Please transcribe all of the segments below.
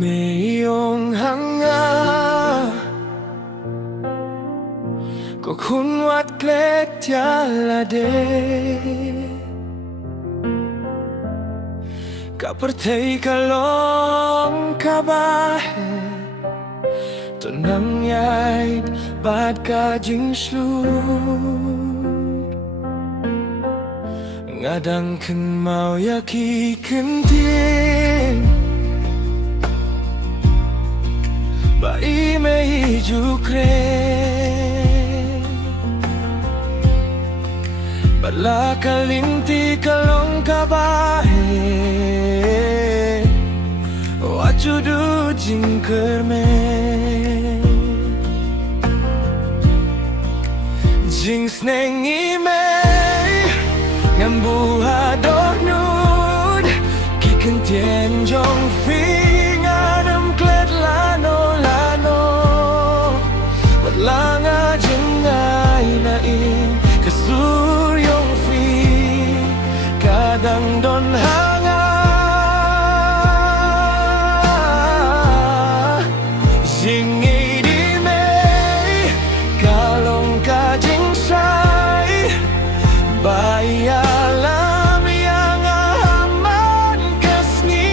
没用行啊，ก็คุณวัดเกล็ดยาละเดกับประเทศกะลองคาบาเฮจนนำยายบาดกาจิงสูงาดังขึ้นเมายาคีขึ้นเทียนBai mei jukre Bala kalinti kalong kabahe Wajudu jingkerme Jing sneng imei Ngambuha dok nud Kiken tien jong fing Adam klet lano Langa jengay na in Kasuryong fi Kadang don hanga Jingay di may Kalong ka jing say Bayalam yang aman kasni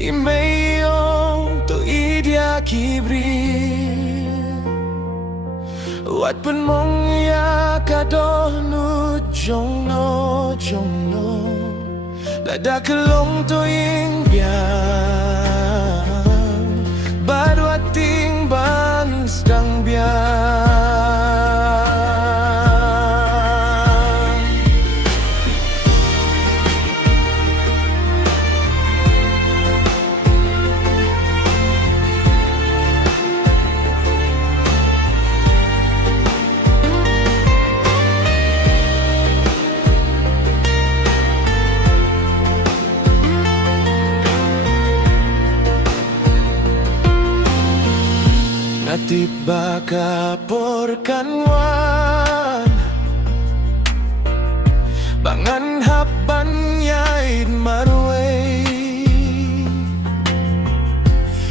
Imeyong to idya kibri Wat pun mong ya kadonu jongno Lada kelong to ing biang Badwat ting ban stang biang Tiba kaporkan wan Bangan hapan yaid marway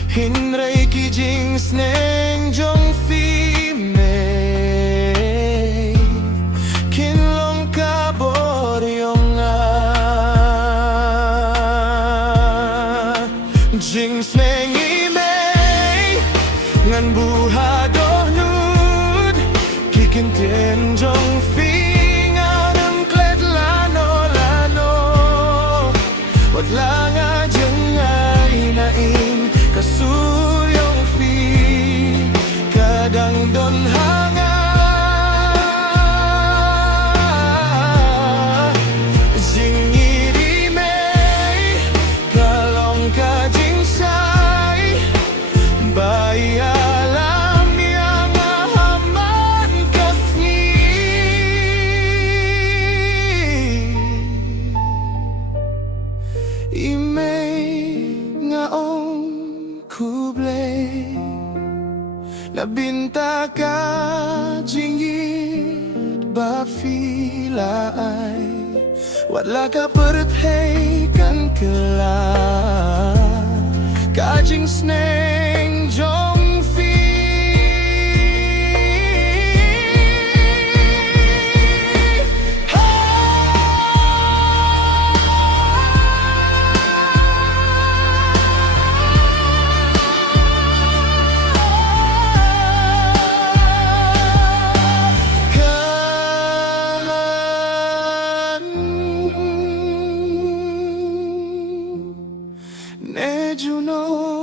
Hinray kijing sneng jong fi mei Kinlong kabor yong Jing sneng Ngan buha doh nud Kikin tien jong fi Ngan klet lano Wat langa jengay na in Kasuryong fi Kadang don hanga Jingi di may Kalong ka jing say Baya Labinta ka jingit ba filay Wala ka perthei kan kela Kajing sneng jong fi Ne juno